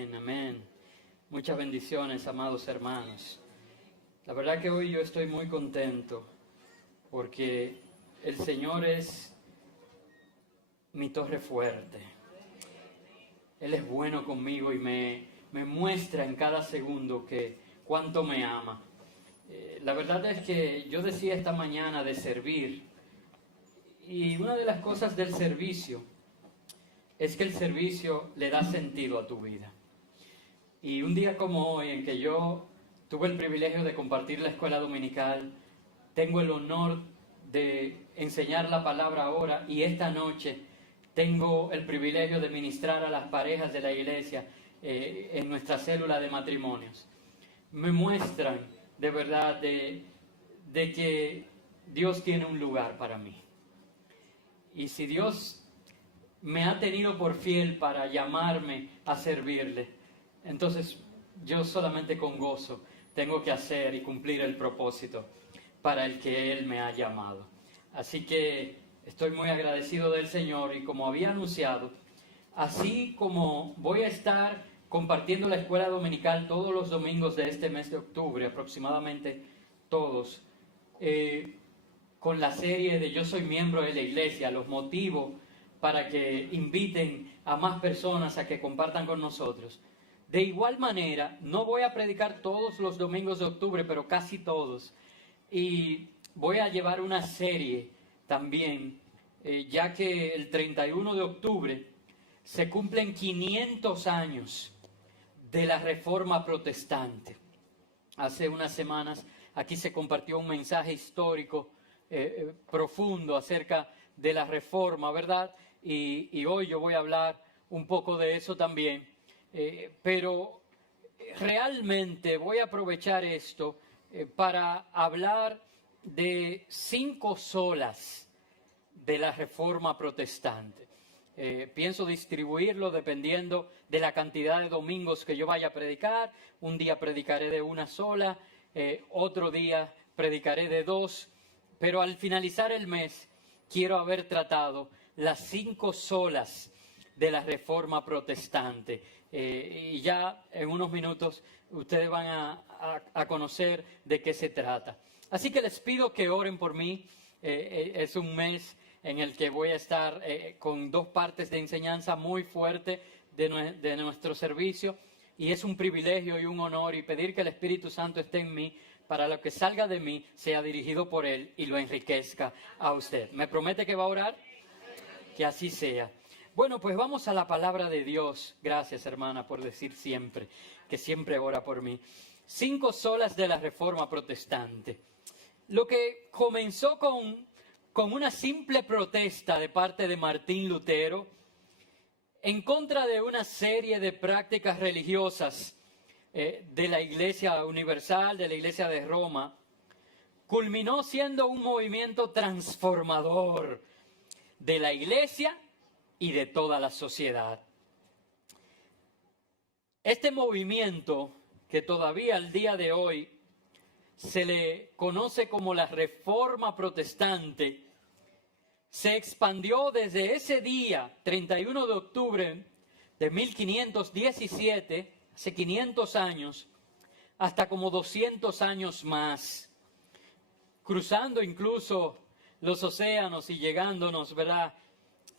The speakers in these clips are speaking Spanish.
Amén, amén. Muchas bendiciones, amados hermanos. La verdad que hoy yo estoy muy contento porque el Señor es mi torre fuerte. Él es bueno conmigo y me muestra en cada segundo que cuánto me ama. La verdad es que yo decía esta mañana de servir, y una de las cosas del servicio es que el servicio le da sentido a tu vida. Y un día como hoy, en que yo tuve el privilegio de compartir la escuela dominical, tengo el honor de enseñar la palabra ahora, y esta noche tengo el privilegio de ministrar a las parejas de la iglesia en nuestra célula de matrimonios. Me muestran de verdad de que Dios tiene un lugar para mí. Y si Dios me ha tenido por fiel para llamarme a servirle, entonces yo solamente con gozo tengo que hacer y cumplir el propósito para el que Él me ha llamado. Así que estoy muy agradecido del Señor, y como había anunciado, así como voy a estar compartiendo la escuela dominical todos los domingos de este mes de octubre, aproximadamente todos, con la serie de Yo soy miembro de la iglesia, los motivo para que inviten a más personas a que compartan con nosotros. De igual manera, no voy a predicar todos los domingos de octubre, pero casi todos. Y voy a llevar una serie también, ya que el 31 de octubre se cumplen 500 años de la Reforma Protestante. Hace unas semanas aquí se compartió un mensaje histórico profundo acerca de la Reforma, ¿verdad? Y hoy yo voy a hablar un poco de eso también, pero realmente voy a aprovechar esto para hablar de 5 solas de la Reforma Protestante. Pienso distribuirlo dependiendo de la cantidad de domingos que yo vaya a predicar. Un día predicaré de una sola, otro día predicaré de 2, pero al finalizar el mes quiero haber tratado las 5 solas de la Reforma Protestante. Y ya en unos minutos ustedes van a conocer de qué se trata. Así que les pido que oren por mí. Es un mes en el que voy a estar con 2 partes de enseñanza muy fuerte de nuestro servicio, y es un privilegio y un honor, y pedir que el Espíritu Santo esté en mí para lo que salga de mí sea dirigido por Él y lo enriquezca a usted. ¿Me promete que va a orar? Que así sea. Bueno, pues vamos a la palabra de Dios. Gracias, hermana, por decir siempre, que siempre ora por mí. 5 solas de la Reforma Protestante. Lo que comenzó con una simple protesta de parte de Martín Lutero en contra de una serie de prácticas religiosas de la Iglesia Universal, de la Iglesia de Roma, culminó siendo un movimiento transformador de la Iglesia y de toda la sociedad. Este movimiento, que todavía al día de hoy se le conoce como la Reforma Protestante, se expandió desde ese día, 31 de octubre de 1517, hace 500 años, hasta como 200 años más, cruzando incluso los océanos y llegándonos, ¿verdad?,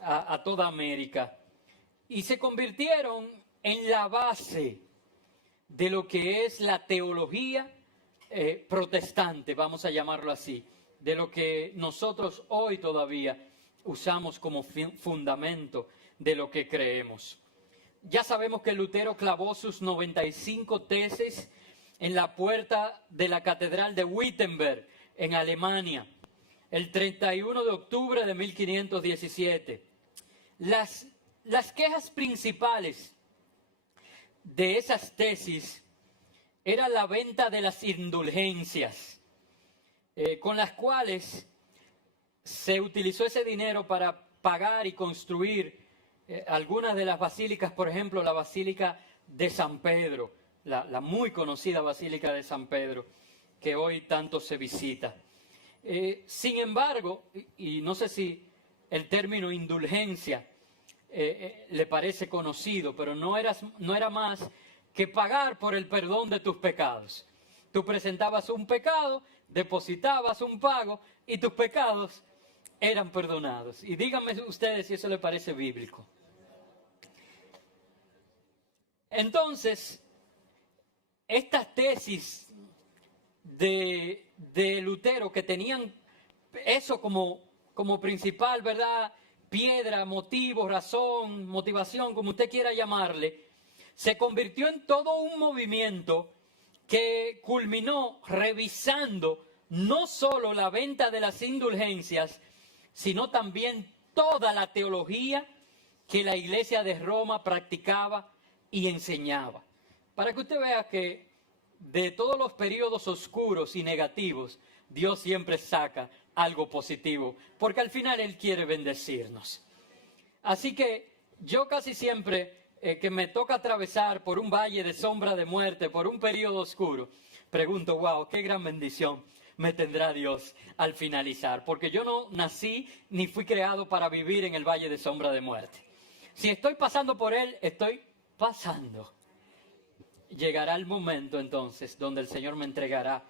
a toda América. Y se convirtieron en la base de lo que es la teología protestante, vamos a llamarlo así, de lo que nosotros hoy todavía usamos como fundamento de lo que creemos. Ya sabemos que Lutero clavó sus 95 tesis en la puerta de la Catedral de Wittenberg, en Alemania, el 31 de octubre de 1517. Las quejas principales de esas tesis era la venta de las indulgencias, con las cuales se utilizó ese dinero para pagar y construir algunas de las basílicas, por ejemplo, la Basílica de San Pedro, la muy conocida Basílica de San Pedro, que hoy tanto se visita. Sin embargo, y no sé si el término indulgencia le parece conocido, pero no era más que pagar por el perdón de tus pecados. Tú presentabas un pecado, depositabas un pago y tus pecados eran perdonados. Y díganme ustedes si eso les parece bíblico. Entonces, estas tesis de Lutero, que tenían eso como principal, ¿verdad?, piedra, motivo, razón, motivación, como usted quiera llamarle, se convirtió en todo un movimiento que culminó revisando no solo la venta de las indulgencias, sino también toda la teología que la Iglesia de Roma practicaba y enseñaba. Para que usted vea que de todos los periodos oscuros y negativos, Dios siempre saca algo positivo, porque al final Él quiere bendecirnos. Así que yo casi siempre que me toca atravesar por un valle de sombra de muerte, por un periodo oscuro, pregunto, wow, qué gran bendición me tendrá Dios al finalizar, porque yo no nací ni fui creado para vivir en el valle de sombra de muerte. Si estoy pasando por él, estoy pasando. Llegará el momento entonces donde el Señor me entregará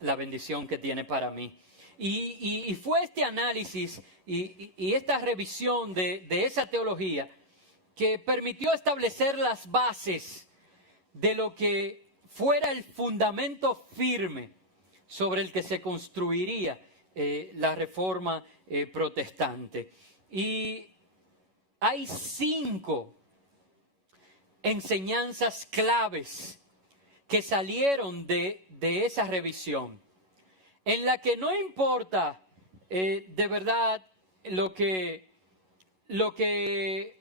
la bendición que tiene para mí. Y fue este análisis y esta revisión de esa teología que permitió establecer las bases de lo que fuera el fundamento firme sobre el que se construiría la reforma protestante. Y hay 5 enseñanzas claves que salieron de esa revisión, en la que no importa de verdad lo que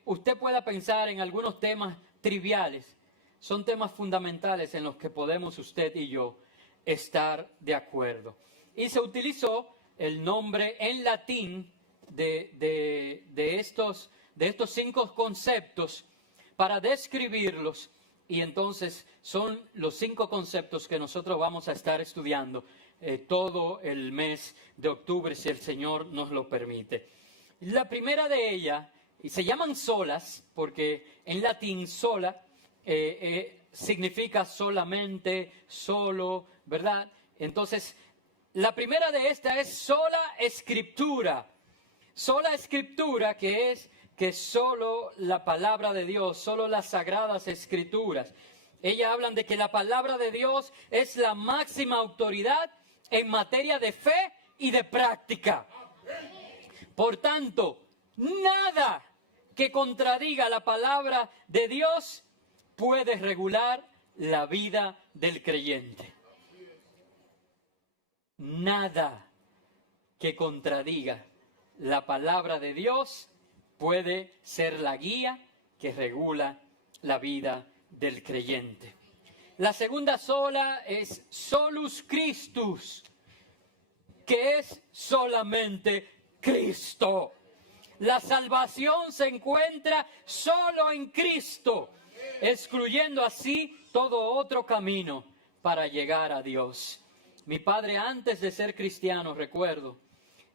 usted pueda pensar en algunos temas triviales, son temas fundamentales en los que podemos usted y yo estar de acuerdo. Y se utilizó el nombre en latín de estos 5 conceptos para describirlos, y entonces son los 5 conceptos que nosotros vamos a estar estudiando todo el mes de octubre, si el Señor nos lo permite. La primera de ellas, y se llaman solas, porque en latín sola significa solamente, solo, ¿verdad? Entonces, la primera de estas es sola escritura. Sola escritura, que es que solo la palabra de Dios, solo las sagradas escrituras. Ellas hablan de que la palabra de Dios es la máxima autoridad en materia de fe y de práctica. Por tanto, nada que contradiga la palabra de Dios puede regular la vida del creyente. Nada que contradiga la palabra de Dios puede ser la guía que regula la vida del creyente. La segunda sola es solus Christus, que es solamente Cristo. La salvación se encuentra solo en Cristo, excluyendo así todo otro camino para llegar a Dios. Mi padre, antes de ser cristiano, recuerdo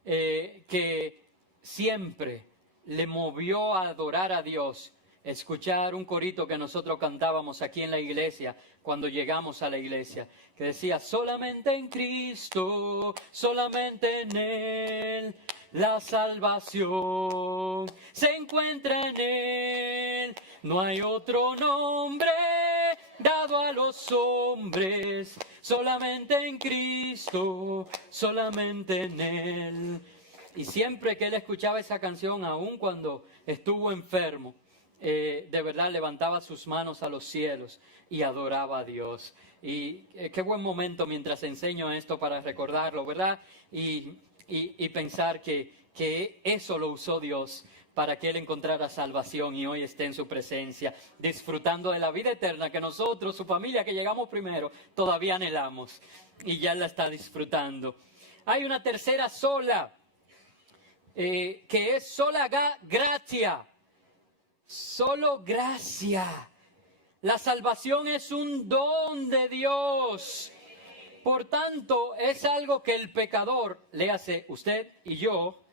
que siempre le movió a adorar a Dios, escuchar un corito que nosotros cantábamos aquí en la iglesia, cuando llegamos a la iglesia, que decía, solamente en Cristo, solamente en Él, la salvación se encuentra en Él, no hay otro nombre dado a los hombres, solamente en Cristo, solamente en Él. Y siempre que él escuchaba esa canción, aun cuando estuvo enfermo, de verdad levantaba sus manos a los cielos y adoraba a Dios. Y qué buen momento mientras enseño esto para recordarlo, ¿verdad? Y pensar que eso lo usó Dios para que él encontrara salvación y hoy esté en su presencia, disfrutando de la vida eterna que nosotros, su familia que llegamos primero, todavía anhelamos y ya la está disfrutando. Hay una tercera sola, que es sola gracia, solo gracia. La salvación es un don de Dios. Por tanto, es algo que el pecador, léase usted y yo,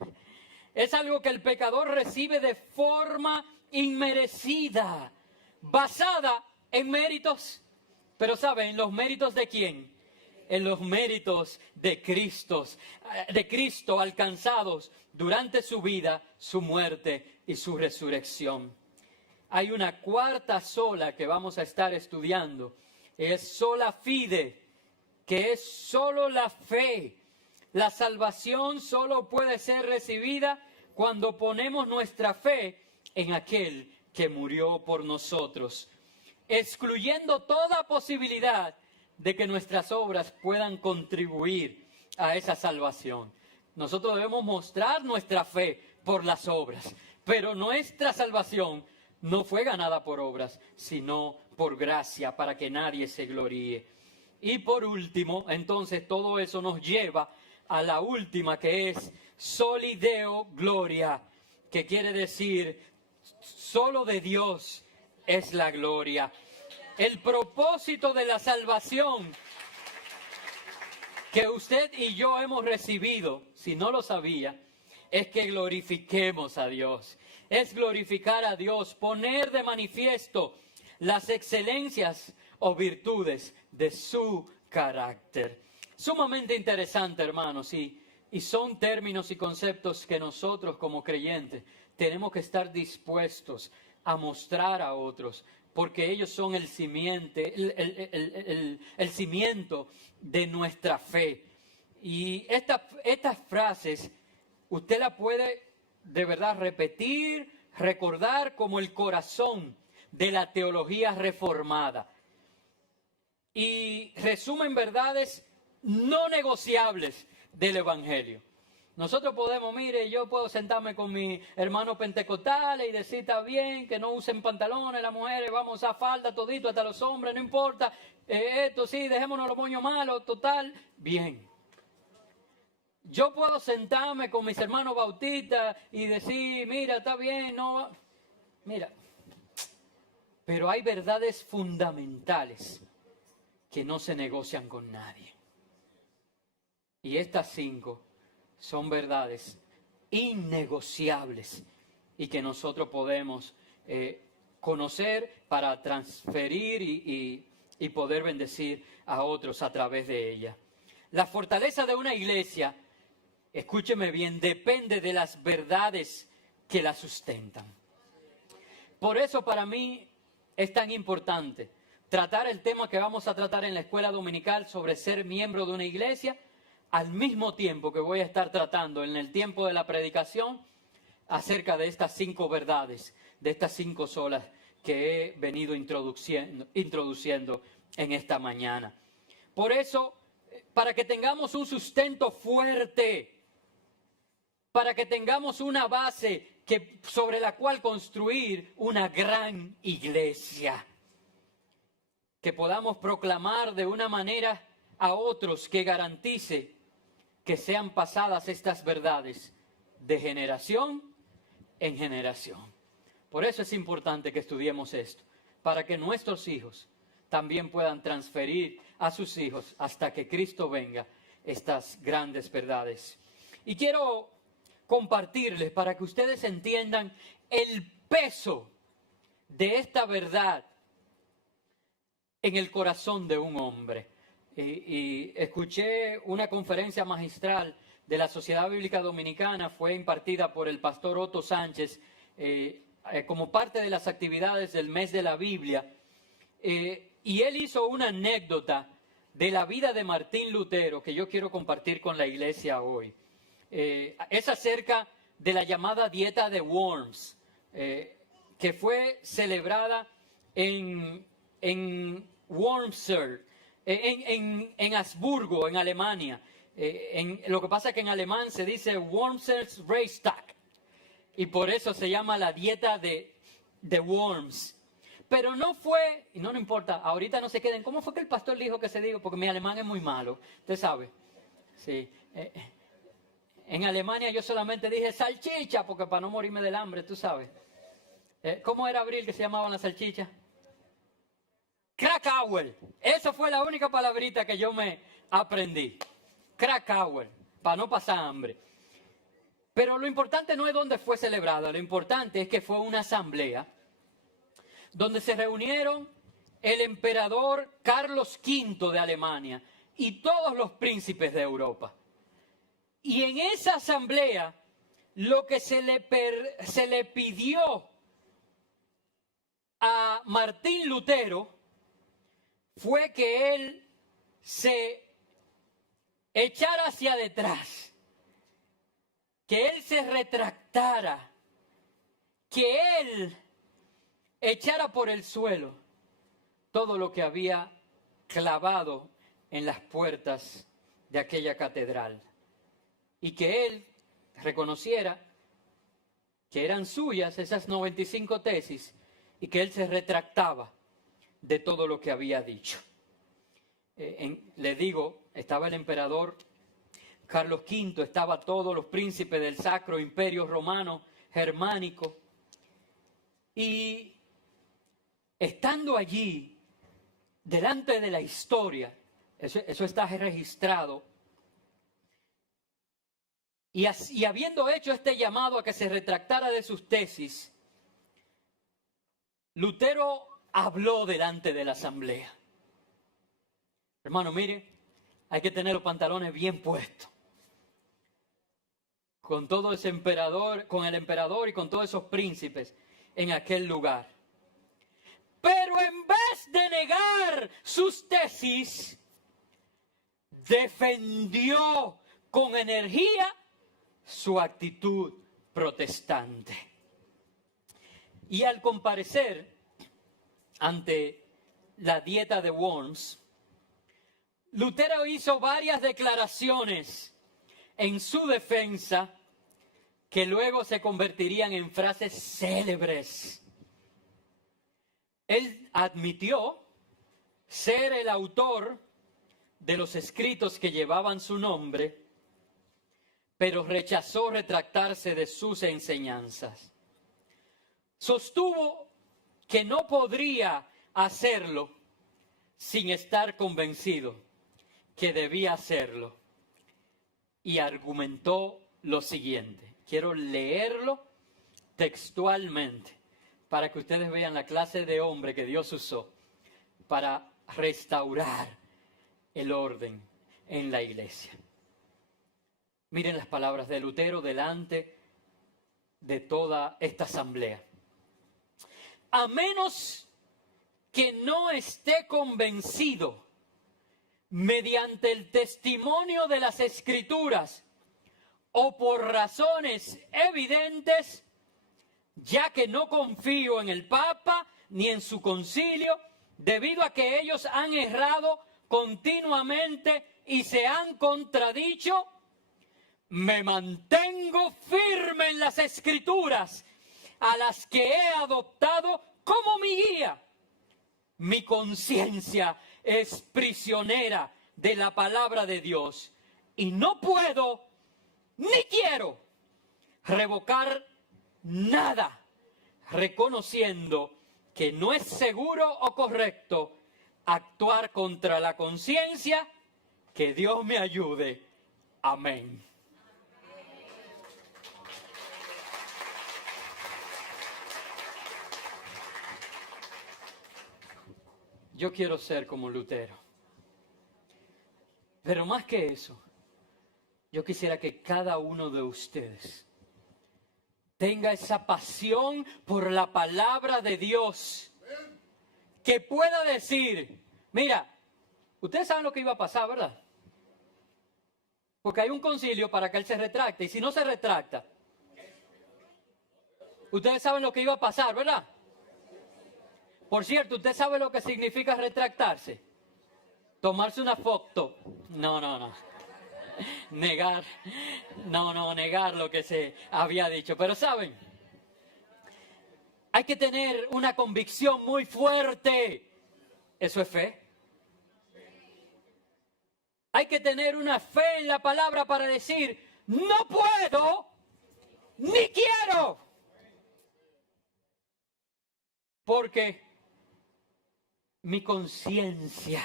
es algo que el pecador recibe de forma inmerecida, basada en méritos. Pero ¿saben los méritos de quién? En los méritos de Cristo alcanzados durante su vida, su muerte y su resurrección. Hay una cuarta sola que vamos a estar estudiando. Es sola fide, que es solo la fe. La salvación solo puede ser recibida cuando ponemos nuestra fe en aquel que murió por nosotros, excluyendo toda posibilidad de que nuestras obras puedan contribuir a esa salvación. Nosotros debemos mostrar nuestra fe por las obras, pero nuestra salvación no fue ganada por obras, sino por gracia, para que nadie se gloríe. Y por último, entonces todo eso nos lleva a la última, que es soli Deo gloria, que quiere decir solo de Dios es la gloria. El propósito de la salvación que usted y yo hemos recibido, si no lo sabía, es que glorifiquemos a Dios. Es glorificar a Dios, poner de manifiesto las excelencias o virtudes de su carácter. Sumamente interesante, hermanos, y son términos y conceptos que nosotros como creyentes tenemos que estar dispuestos a mostrar a otros, porque ellos son el cimiento de nuestra fe. Y estas frases usted las puede de verdad repetir, recordar como el corazón de la teología reformada. Y resumen verdades no negociables del Evangelio. Nosotros podemos, mire, yo puedo sentarme con mis hermanos pentecostales y decir, está bien, que no usen pantalones las mujeres, vamos a falda todito, hasta los hombres, no importa, esto sí, dejémonos los moños malos, total, bien. Yo puedo sentarme con mis hermanos bautistas y decir, mira, está bien, no, mira, pero hay verdades fundamentales que no se negocian con nadie. Y estas 5 son verdades innegociables y que nosotros podemos conocer para transferir y poder bendecir a otros a través de ella. La fortaleza de una iglesia, escúcheme bien, depende de las verdades que la sustentan. Por eso para mí es tan importante tratar el tema que vamos a tratar en la escuela dominical sobre ser miembro de una iglesia, al mismo tiempo que voy a estar tratando en el tiempo de la predicación acerca de estas 5 verdades, de estas 5 solas que he venido introduciendo en esta mañana. Por eso, para que tengamos un sustento fuerte, para que tengamos una base sobre la cual construir una gran iglesia, que podamos proclamar de una manera a otros que garantice que sean pasadas estas verdades de generación en generación. Por eso es importante que estudiemos esto, para que nuestros hijos también puedan transferir a sus hijos hasta que Cristo venga estas grandes verdades. Y quiero compartirles para que ustedes entiendan el peso de esta verdad en el corazón de un hombre. Y escuché una conferencia magistral de la Sociedad Bíblica Dominicana, fue impartida por el pastor Otto Sánchez, como parte de las actividades del mes de la Biblia, y él hizo una anécdota de la vida de Martín Lutero que yo quiero compartir con la iglesia hoy. Es acerca de la llamada dieta de Worms, que fue celebrada en Wormser, en Habsburgo, en Alemania. Lo que pasa es que en alemán se dice Wormsers Reichstag, y por eso se llama la dieta de Worms. Pero no fue, y no importa, ahorita no se queden, ¿cómo fue que el pastor dijo que se dijo? Porque mi alemán es muy malo, usted sabe. Sí. En Alemania yo solamente dije salchicha, porque para no morirme del hambre, tú sabes. ¿Cómo era, Abril, que se llamaban las salchichas? Krakauer. Esa fue la única palabrita que yo me aprendí. Krakauer, para no pasar hambre. Pero lo importante no es dónde fue celebrada, lo importante es que fue una asamblea donde se reunieron el emperador Carlos V de Alemania y todos los príncipes de Europa. Y en esa asamblea lo que se le pidió a Martín Lutero fue que él se echara hacia detrás, que él se retractara, que él echara por el suelo todo lo que había clavado en las puertas de aquella catedral y que él reconociera que eran suyas esas 95 tesis y que él se retractaba de todo lo que había dicho. Le digo, estaba el emperador Carlos V, estaba todos los príncipes del Sacro Imperio Romano Germánico, y estando allí, delante de la historia, eso está registrado, y habiendo hecho este llamado a que se retractara de sus tesis, Lutero habló delante de la asamblea. Hermano, mire, hay que tener los pantalones bien puestos. Con todo ese emperador, con el emperador y con todos esos príncipes en aquel lugar. Pero en vez de negar sus tesis, defendió con energía su actitud protestante. Y al comparecer ante la Dieta de Worms, Lutero hizo varias declaraciones en su defensa que luego se convertirían en frases célebres. Él admitió ser el autor de los escritos que llevaban su nombre, pero rechazó retractarse de sus enseñanzas. Sostuvo que no podría hacerlo sin estar convencido que debía hacerlo, y argumentó lo siguiente. Quiero leerlo textualmente para que ustedes vean la clase de hombre que Dios usó para restaurar el orden en la iglesia. Miren las palabras de Lutero delante de toda esta asamblea. A menos que no esté convencido mediante el testimonio de las Escrituras o por razones evidentes, ya que no confío en el Papa ni en su concilio, debido a que ellos han errado continuamente y se han contradicho, me mantengo firme en las Escrituras, a las que he adoptado como mi guía. Mi conciencia es prisionera de la palabra de Dios y no puedo ni quiero revocar nada, reconociendo que no es seguro o correcto actuar contra la conciencia. Que Dios me ayude. Amén. Yo quiero ser como Lutero. Pero más que eso, yo quisiera que cada uno de ustedes tenga esa pasión por la palabra de Dios, que pueda decir, mira, ustedes saben lo que iba a pasar, ¿verdad? Porque hay un concilio para que él se retracte, y si no se retracta, ustedes saben lo que iba a pasar, ¿verdad? Por cierto, ¿usted sabe lo que significa retractarse? Tomarse una foto. No. Negar. Negar lo que se había dicho. Pero ¿saben? Hay que tener una convicción muy fuerte. ¿Eso es fe? Hay que tener una fe en la palabra para decir, no puedo, ni quiero. Porque mi conciencia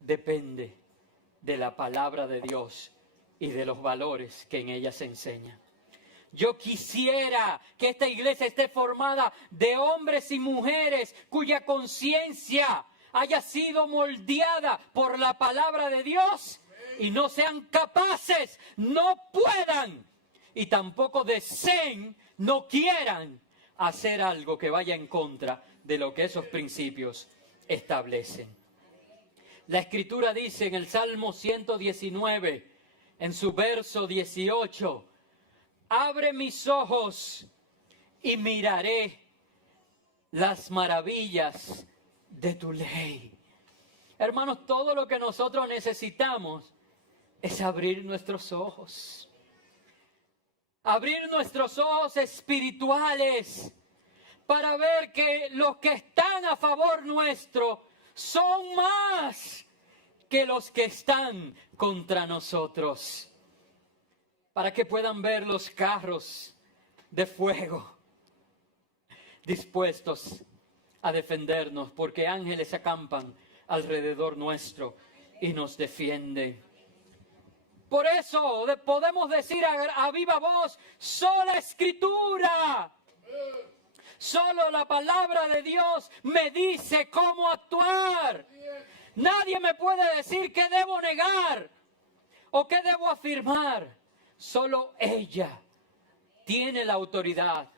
depende de la palabra de Dios y de los valores que en ella se enseñan. Yo quisiera que esta iglesia esté formada de hombres y mujeres cuya conciencia haya sido moldeada por la palabra de Dios y no sean capaces, no puedan y tampoco deseen, no quieran hacer algo que vaya en contra de lo que esos principios establecen. La Escritura dice en el Salmo 119, en su verso 18, abre mis ojos y miraré las maravillas de tu ley. Hermanos, todo lo que nosotros necesitamos es abrir nuestros ojos. Abrir nuestros ojos espirituales para ver que los que están a favor nuestro son más que los que están contra nosotros. Para que puedan ver los carros de fuego dispuestos a defendernos, porque ángeles acampan alrededor nuestro y nos defienden. Por eso podemos decir a viva voz, sola Escritura, solo la palabra de Dios me dice cómo actuar. Nadie me puede decir qué debo negar o qué debo afirmar. Solo ella tiene la autoridad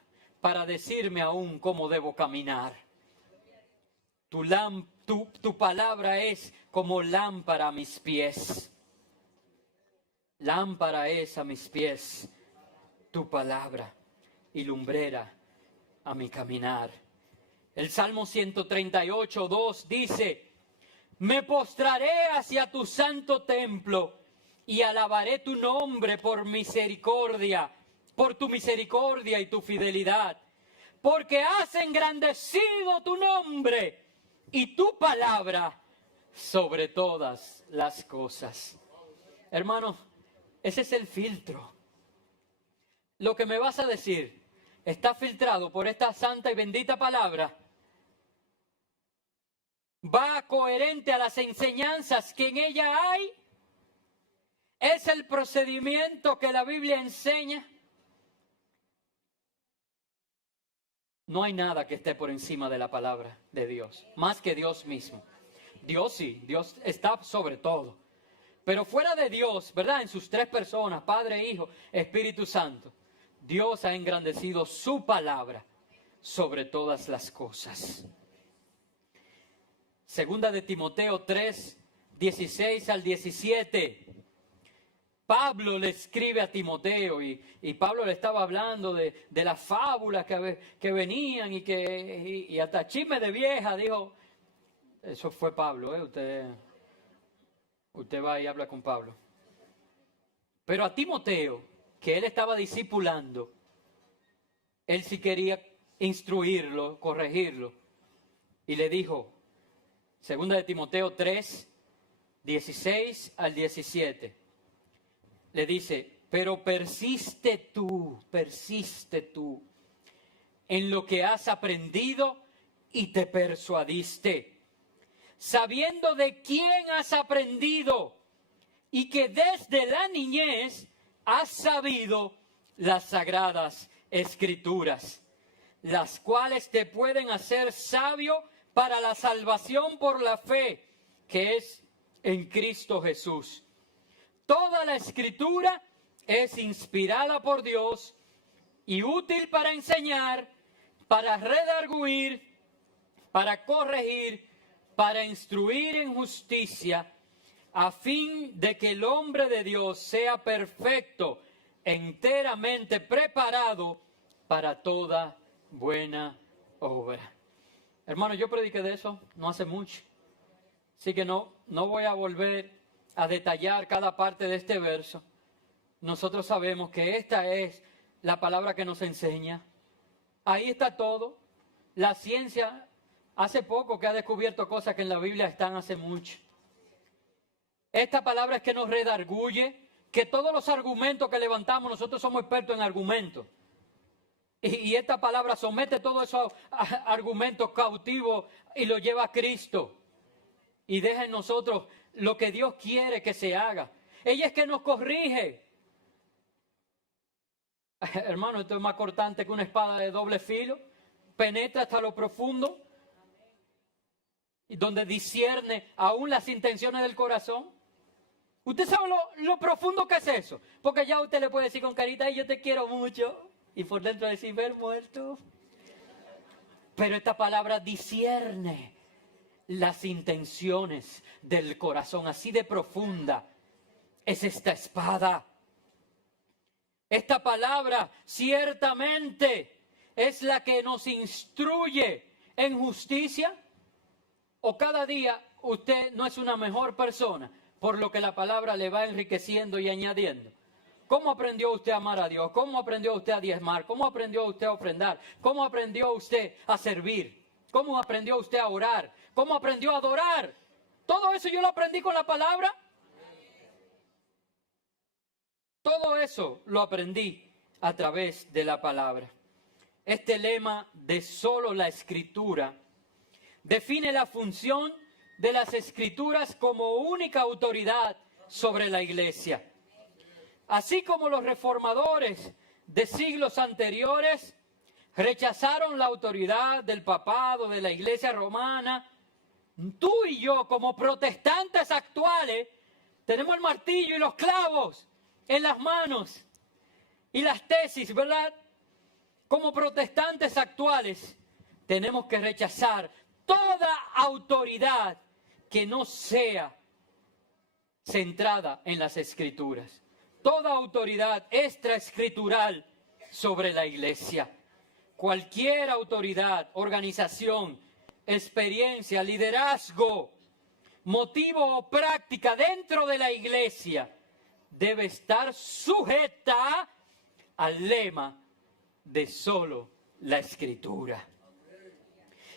para decirme aún cómo debo caminar. Tu palabra es como lámpara a mis pies. Lámpara es a mis pies tu palabra y lumbrera a mi caminar. El Salmo 138, 2 dice, me postraré hacia tu santo templo y alabaré tu nombre por misericordia, por tu misericordia y tu fidelidad, porque has engrandecido tu nombre y tu palabra sobre todas las cosas. Hermanos, ese es el filtro. Lo que me vas a decir está filtrado por esta santa y bendita palabra. Va coherente a las enseñanzas que en ella hay. Es el procedimiento que la Biblia enseña. No hay nada que esté por encima de la palabra de Dios, más que Dios mismo. Dios sí, Dios está sobre todo. Pero fuera de Dios, ¿verdad? En sus tres personas, Padre, Hijo, Espíritu Santo, Dios ha engrandecido su palabra sobre todas las cosas. Segunda de Timoteo 3, 16 al 17. Pablo le escribe a Timoteo y Pablo le estaba hablando de las fábulas que venían y hasta chisme de vieja, dijo, eso fue Pablo, Usted va y habla con Pablo. Pero a Timoteo, que él estaba discipulando, él sí quería instruirlo, corregirlo. Y le dijo, segunda de Timoteo 3, 16 al 17. Le dice, pero persiste tú en lo que has aprendido y te persuadiste, sabiendo de quién has aprendido y que desde la niñez has sabido las sagradas Escrituras, las cuales te pueden hacer sabio para la salvación por la fe que es en Cristo Jesús. Toda la Escritura es inspirada por Dios y útil para enseñar, para redarguir, para corregir, para instruir en justicia, a fin de que el hombre de Dios sea perfecto, enteramente preparado para toda buena obra. Hermano, yo prediqué de eso no hace mucho, así que no voy a volver a detallar cada parte de este verso. Nosotros sabemos que esta es la palabra que nos enseña. Ahí está todo. La ciencia hace poco que ha descubierto cosas que en la Biblia están hace mucho. Esta palabra es que nos redarguye, que todos los argumentos que levantamos, nosotros somos expertos en argumentos. Y esta palabra somete todos esos argumentos cautivos y los lleva a Cristo. Y deja en nosotros lo que Dios quiere que se haga. Ella es que nos corrige. Hermano, esto es más cortante que una espada de doble filo. Penetra hasta lo profundo. Y donde discierne aún las intenciones del corazón. Usted sabe lo profundo que es eso. Porque ya usted le puede decir con carita, yo te quiero mucho. Y por dentro decir, ver muerto. Pero esta palabra discierne las intenciones del corazón. Así de profunda es esta espada. Esta palabra ciertamente es la que nos instruye en justicia. O cada día usted no es una mejor persona por lo que la palabra le va enriqueciendo y añadiendo. ¿Cómo aprendió usted a amar a Dios? ¿Cómo aprendió usted a diezmar? ¿Cómo aprendió usted a ofrendar? ¿Cómo aprendió usted a servir? ¿Cómo aprendió usted a orar? ¿Cómo aprendió a adorar? Todo eso yo lo aprendí con la palabra. Todo eso lo aprendí a través de la palabra. Este lema de solo la Escritura define la función de las Escrituras como única autoridad sobre la Iglesia. Así como los reformadores de siglos anteriores rechazaron la autoridad del papado, de la Iglesia romana, tú y yo como protestantes actuales tenemos el martillo y los clavos en las manos y las tesis, ¿verdad? Como protestantes actuales tenemos que rechazar toda autoridad que no sea centrada en las Escrituras. Toda autoridad extraescritural sobre la Iglesia. Cualquier autoridad, organización, experiencia, liderazgo, motivo o práctica dentro de la Iglesia debe estar sujeta al lema de solo la Escritura.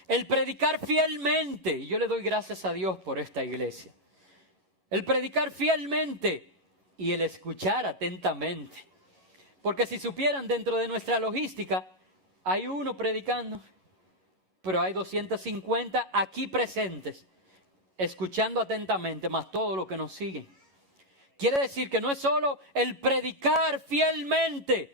El predicar fielmente, y yo le doy gracias a Dios por esta iglesia, el predicar fielmente y el escuchar atentamente. Porque si supieran, dentro de nuestra logística, hay uno predicando, pero hay 250 aquí presentes, escuchando atentamente, más todo lo que nos siguen. Quiere decir que no es solo el predicar fielmente,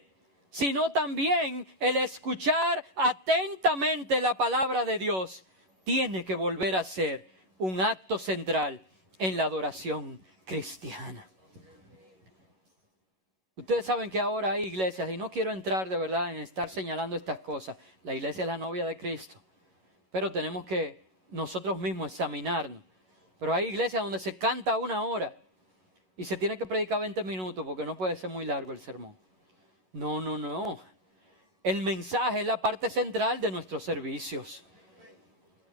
sino también el escuchar atentamente la palabra de Dios. Tiene que volver a ser un acto central en la adoración cristiana. Ustedes saben que ahora hay iglesias, y no quiero entrar de verdad en estar señalando estas cosas. La iglesia es la novia de Cristo, pero tenemos que nosotros mismos examinarnos. Pero hay iglesias donde se canta 1 hora y se tiene que predicar 20 minutos porque no puede ser muy largo el sermón. No. El mensaje es la parte central de nuestros servicios.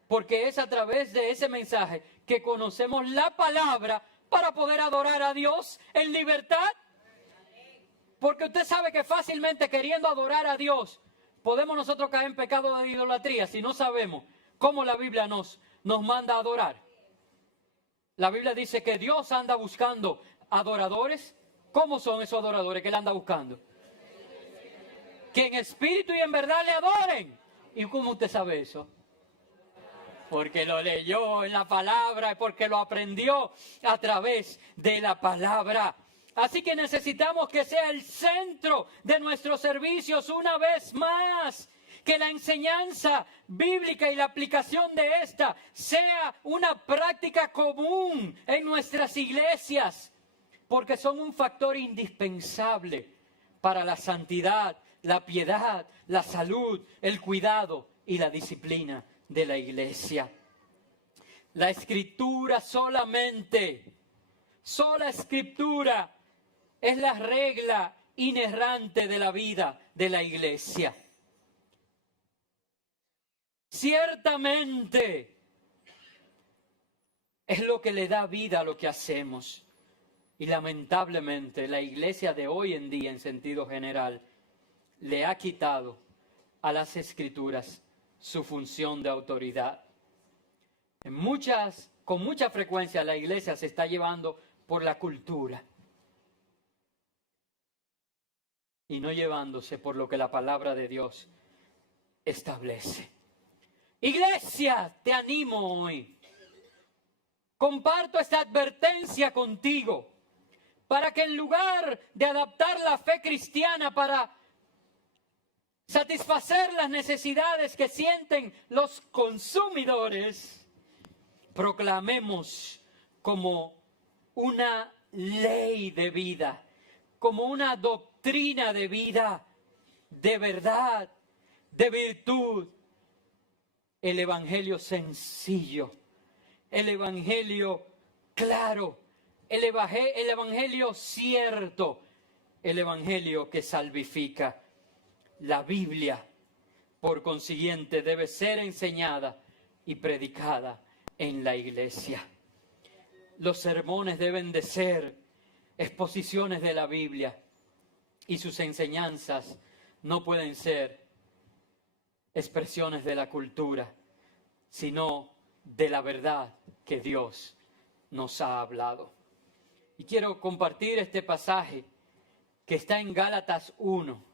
Porque es a través de ese mensaje que conocemos la palabra para poder adorar a Dios en libertad. Porque usted sabe que fácilmente queriendo adorar a Dios, podemos nosotros caer en pecado de idolatría si no sabemos cómo la Biblia nos manda a adorar. La Biblia dice que Dios anda buscando adoradores. ¿Cómo son esos adoradores que Él anda buscando? Que en espíritu y en verdad le adoren. ¿Y cómo usted sabe eso? Porque lo leyó en la palabra, porque lo aprendió a través de la palabra. Así que necesitamos que sea el centro de nuestros servicios una vez más. Que la enseñanza bíblica y la aplicación de esta sea una práctica común en nuestras iglesias. Porque son un factor indispensable para la santidad, la piedad, la salud, el cuidado y la disciplina de la iglesia. La Escritura solamente, sola Escritura es la regla inerrante de la vida de la iglesia. Ciertamente es lo que le da vida a lo que hacemos. Y lamentablemente la iglesia de hoy en día, en sentido general, le ha quitado a las Escrituras su función de autoridad. Con mucha frecuencia la iglesia se está llevando por la cultura y no llevándose por lo que la palabra de Dios establece. Iglesia, te animo hoy. Comparto esta advertencia contigo. para que en lugar de adaptar la fe cristiana para satisfacer las necesidades que sienten los consumidores, proclamemos como una ley de vida, como una doctrina de vida, de verdad, de virtud, el evangelio sencillo, el evangelio claro, el evangelio cierto, el evangelio que salvifica. La Biblia, por consiguiente, debe ser enseñada y predicada en la iglesia. Los sermones deben de ser exposiciones de la Biblia y sus enseñanzas no pueden ser expresiones de la cultura, sino de la verdad que Dios nos ha hablado. Y quiero compartir este pasaje que está en Gálatas 1,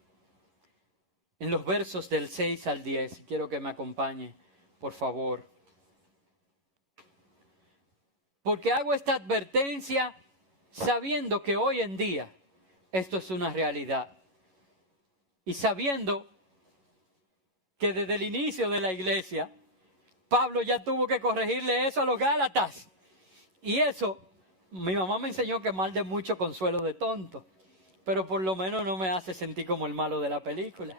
en los versos del 6 al 10. Quiero que me acompañe, por favor. Porque hago esta advertencia sabiendo que hoy en día esto es una realidad. Y sabiendo que desde el inicio de la iglesia, Pablo ya tuvo que corregirle eso a los Gálatas. Y eso, mi mamá me enseñó que mal de mucho consuelo de tonto. Pero por lo menos no me hace sentir como el malo de la película.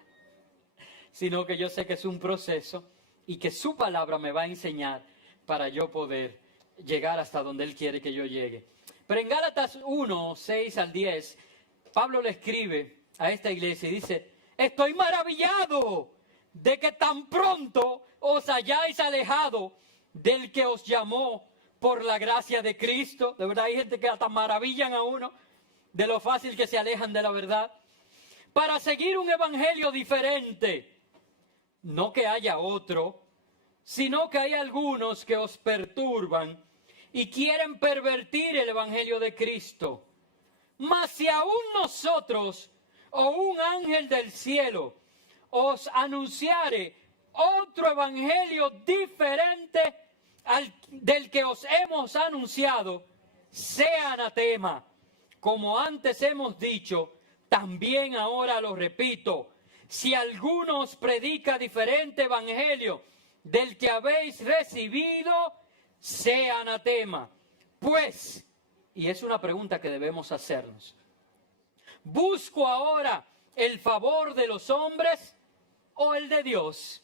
Sino que yo sé que es un proceso y que su palabra me va a enseñar para yo poder llegar hasta donde Él quiere que yo llegue. Pero en Gálatas 1, 6 al 10, Pablo le escribe a esta iglesia y dice: estoy maravillado de que tan pronto os hayáis alejado del que os llamó por la gracia de Cristo. De verdad hay gente que hasta maravillan a uno de lo fácil que se alejan de la verdad, para seguir un evangelio diferente. No que haya otro, sino que hay algunos que os perturban y quieren pervertir el evangelio de Cristo. Mas si aún nosotros o un ángel del cielo os anunciare otro evangelio diferente del que os hemos anunciado, sea anatema. Como antes hemos dicho, también ahora lo repito: si alguno os predica diferente evangelio del que habéis recibido, sea anatema. Pues, y es una pregunta que debemos hacernos, ¿busco ahora el favor de los hombres o el de Dios?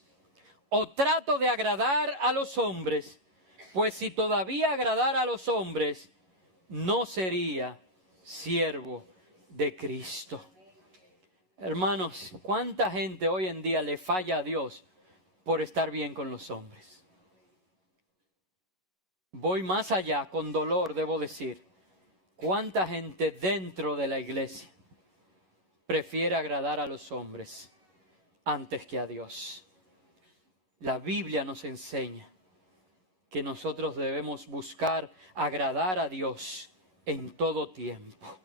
¿O trato de agradar a los hombres? Pues si todavía agradara a los hombres, no sería siervo de Cristo. Hermanos, ¿cuánta gente hoy en día le falla a Dios por estar bien con los hombres? Voy más allá, con dolor debo decir, ¿cuánta gente dentro de la iglesia prefiere agradar a los hombres antes que a Dios? La Biblia nos enseña que nosotros debemos buscar agradar a Dios en todo tiempo.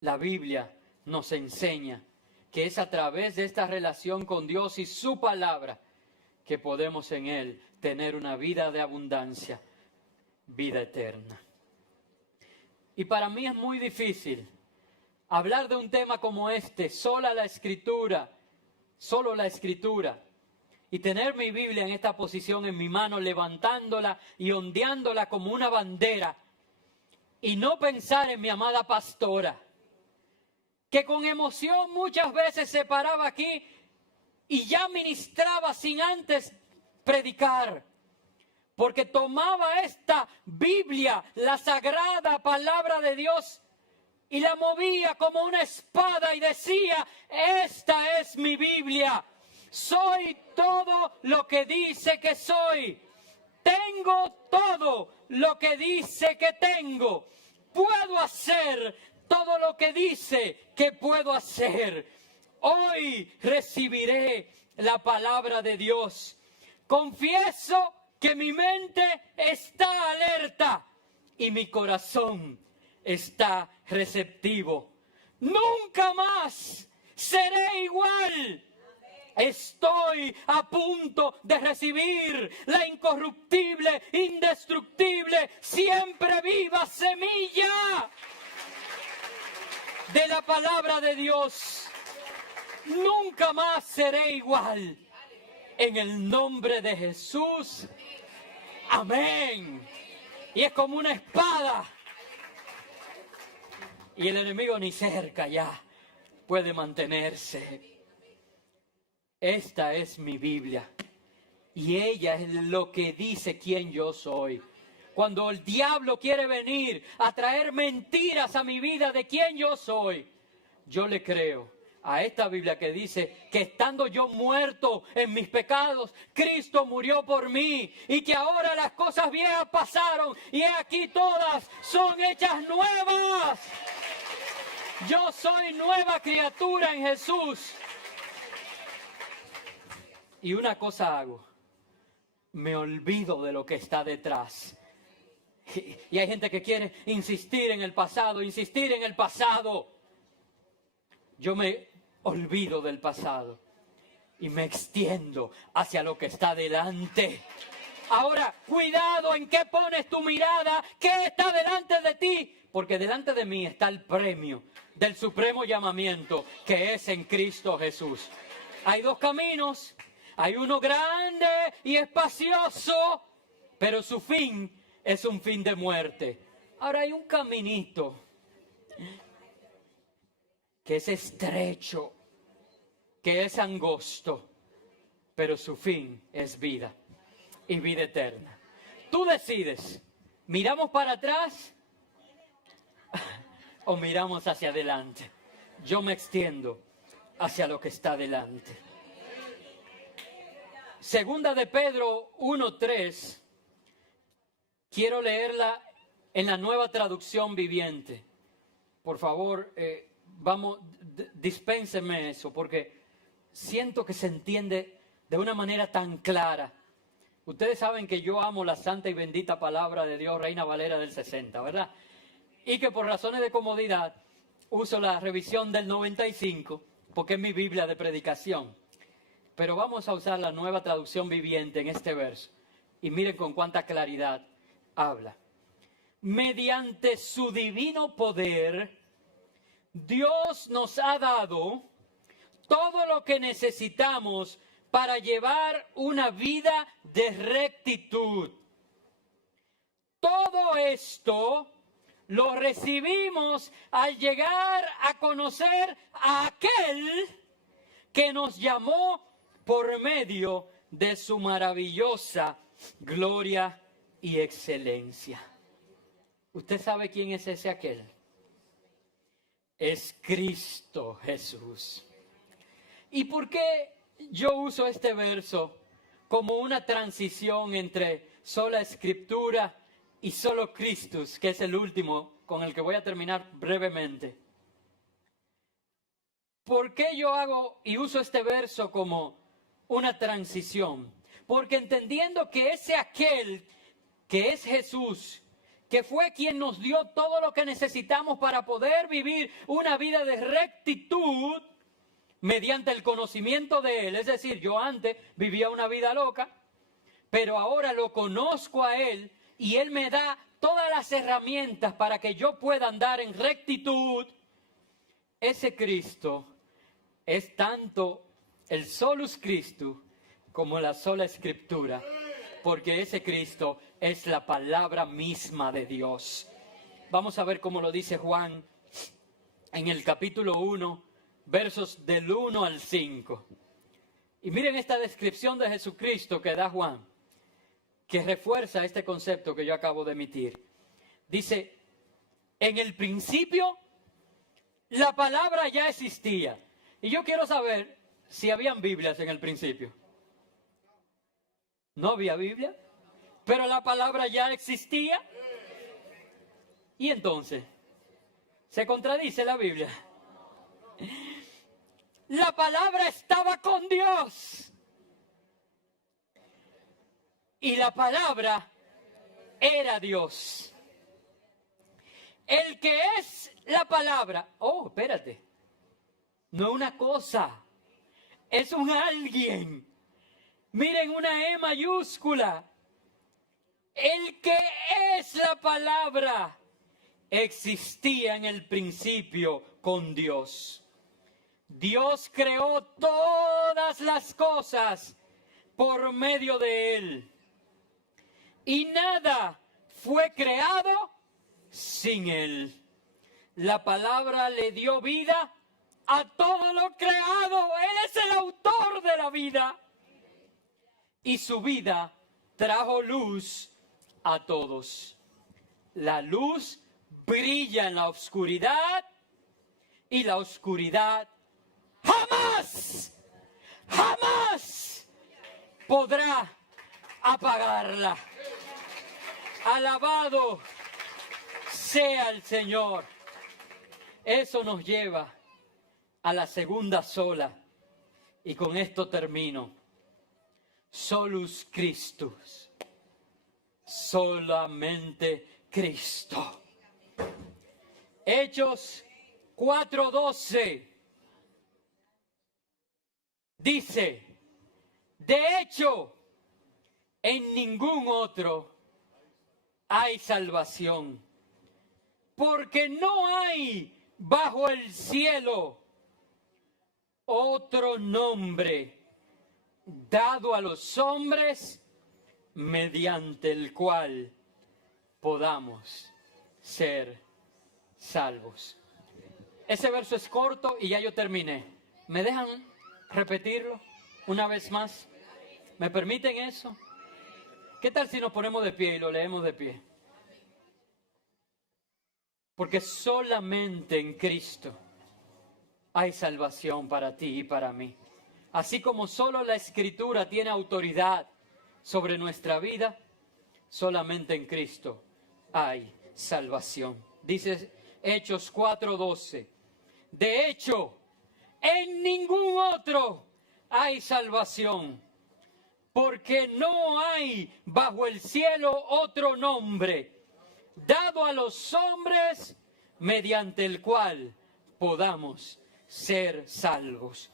La Biblia nos enseña que es a través de esta relación con Dios y su palabra que podemos en Él tener una vida de abundancia, vida eterna. Y para mí es muy difícil hablar de un tema como este, solo la Escritura, y tener mi Biblia en esta posición en mi mano, levantándola y ondeándola como una bandera, y no pensar en mi amada pastora, que con emoción muchas veces se paraba aquí y ya ministraba sin antes predicar, porque tomaba esta Biblia, la sagrada palabra de Dios, y la movía como una espada y decía: esta es mi Biblia, soy todo lo que dice que soy, tengo todo lo que dice que tengo, puedo hacer todo lo que dice que puedo hacer. Hoy recibiré la palabra de Dios. Confieso que mi mente está alerta y mi corazón está receptivo. Nunca más seré igual. Estoy a punto de recibir la incorruptible, indestructible, siempre viva semilla de la palabra de Dios. Nunca más seré igual. En el nombre de Jesús. Amén. Y es como una espada. Y el enemigo ni cerca ya puede mantenerse. Esta es mi Biblia. Y ella es lo que dice quién yo soy. Cuando el diablo quiere venir a traer mentiras a mi vida de quién yo soy, yo le creo a esta Biblia que dice que estando yo muerto en mis pecados, Cristo murió por mí y que ahora las cosas viejas pasaron y aquí todas son hechas nuevas. Yo soy nueva criatura en Jesús. Y una cosa hago, me olvido de lo que está detrás. Y hay gente que quiere insistir en el pasado, insistir en el pasado. Yo me olvido del pasado y me extiendo hacia lo que está delante. Ahora, cuidado en qué pones tu mirada, qué está delante de ti, porque delante de mí está el premio del supremo llamamiento que es en Cristo Jesús. Hay dos caminos, hay uno grande y espacioso, pero su fin es un fin de muerte. Ahora hay un caminito que es estrecho, que es angosto, pero su fin es vida y vida eterna. Tú decides, ¿miramos para atrás o miramos hacia adelante? Yo me extiendo hacia lo que está delante. Segunda de Pedro 1:3, quiero leerla en la Nueva Traducción Viviente. Por favor, dispénseme eso, porque siento que se entiende de una manera tan clara. Ustedes saben que yo amo la santa y bendita palabra de Dios, Reina Valera del 60, ¿verdad? Y que por razones de comodidad uso la revisión del 95, porque es mi Biblia de predicación. Pero vamos a usar la Nueva Traducción Viviente en este verso. Y miren con cuánta claridad habla. Mediante su divino poder, Dios nos ha dado todo lo que necesitamos para llevar una vida de rectitud. Todo esto lo recibimos al llegar a conocer a aquel que nos llamó por medio de su maravillosa gloria y excelencia. ¿Usted sabe quién es ese aquel? Es Cristo Jesús. ¿Y por qué yo uso este verso como una transición entre sola Escritura y solo Cristo, que es el último con el que voy a terminar brevemente? ¿Por qué yo hago y uso este verso como una transición? Porque entendiendo que ese aquel que es Jesús, que fue quien nos dio todo lo que necesitamos para poder vivir una vida de rectitud mediante el conocimiento de Él. Es decir, yo antes vivía una vida loca, pero ahora lo conozco a Él y Él me da todas las herramientas para que yo pueda andar en rectitud. Ese Cristo es tanto el solus Christus como la sola Escritura, porque ese Cristo es la palabra misma de Dios. Vamos a ver cómo lo dice Juan en el capítulo 1, versos del 1 al 5. Y miren esta descripción de Jesucristo que da Juan, que refuerza este concepto que yo acabo de emitir. Dice, en el principio la palabra ya existía. Y yo quiero saber si habían Biblias en el principio. No había Biblia, pero la palabra ya existía. Y entonces, ¿se contradice la Biblia? La palabra estaba con Dios. Y la palabra era Dios. El que es la palabra, espérate, no es una cosa, es un alguien. Miren, una E mayúscula. El que es la palabra existía en el principio con Dios. Dios creó todas las cosas por medio de Él. Y nada fue creado sin Él. La palabra le dio vida a todo lo creado. Él es el autor de la vida. Y su vida trajo luz a todos. La luz brilla en la oscuridad y la oscuridad jamás podrá apagarla. Alabado sea el Señor. Eso nos lleva a la segunda sola. Y con esto termino. Solus Christus. Solamente Cristo. Hechos 4:12 dice, de hecho, en ningún otro hay salvación, porque no hay bajo el cielo otro nombre dado a los hombres mediante el cual podamos ser salvos. Ese verso es corto y ya yo terminé. ¿Me dejan repetirlo una vez más? ¿Me permiten eso? ¿Qué tal si nos ponemos de pie y lo leemos de pie? Porque solamente en Cristo hay salvación para ti y para mí. Así como solo la Escritura tiene autoridad sobre nuestra vida, solamente en Cristo hay salvación. Dice Hechos 4:12. De hecho, en ningún otro hay salvación, porque no hay bajo el cielo otro nombre dado a los hombres mediante el cual podamos ser salvos.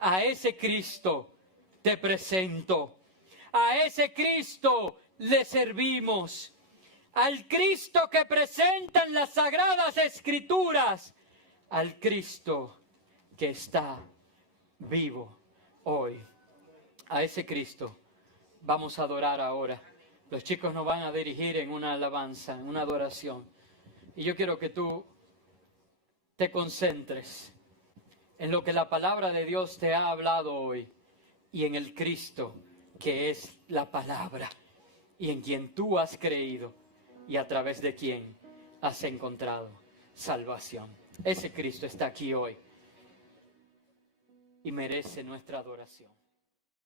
A ese Cristo te presento. A ese Cristo le servimos. Al Cristo que presentan las Sagradas Escrituras. Al Cristo que está vivo hoy. A ese Cristo vamos a adorar ahora. Los chicos nos van a dirigir en una alabanza, en una adoración. Y yo quiero que tú te concentres en lo que la palabra de Dios te ha hablado hoy y en el Cristo que es la palabra y en quien tú has creído y a través de quien has encontrado salvación. Ese Cristo está aquí hoy y merece nuestra adoración.